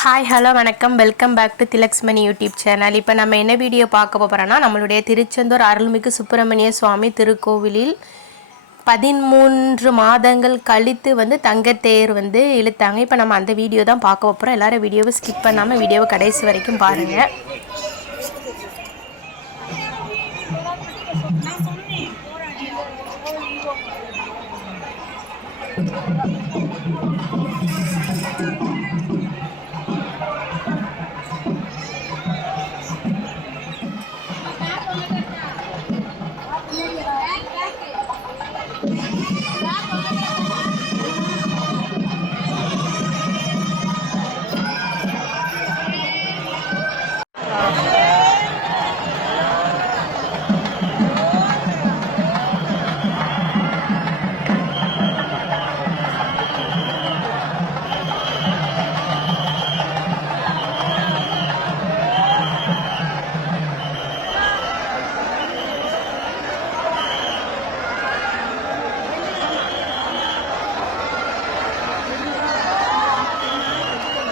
Hi hello வணக்கம். Welcome back to Thilaksmani YouTube channel இப்போ நம்ம என்ன வீடியோ பார்க்க போகிறோன்னா நம்மளுடைய திருச்செந்தூர் அருள்மிகு சுப்பிரமணிய சுவாமி திருக்கோவிலில் பதிமூன்று மாதங்கள் கழித்து வந்து தங்கத்தேர் வந்து இழுத்தாங்க. இப்போ நம்ம அந்த வீடியோ தான் பார்க்க போகிறோம் எல்லாரும் வீடியோவை ஸ்கிப் பண்ணாமல் வீடியோவை கடைசி வரைக்கும் பாருங்கள்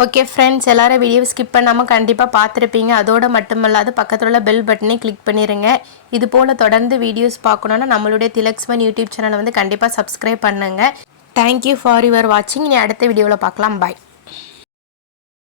ஓகே ஃப்ரெண்ட்ஸ் எல்லாரும் வீடியோ ஸ்கிப் பண்ணாமல் கண்டிப்பாக பார்த்துருப்பீங்க. அதோட மட்டுமல்லாது பக்கத்தில் உள்ள பெல் பட்டனை கிளிக் பண்ணிடுங்க இது போல் தொடர்ந்து வீடியோஸ் பார்க்கணுன்னா நம்மளுடைய திலக்ஸ்மன் யூடியூப் சேனலை வந்து கண்டிப்பாக சப்ஸ்கிரைப் பண்ணுங்கள் தேங்க்யூ ஃபார் யுவர் வாட்சிங் நீ அடுத்த வீடியோவில் பார்க்கலாம். பாய்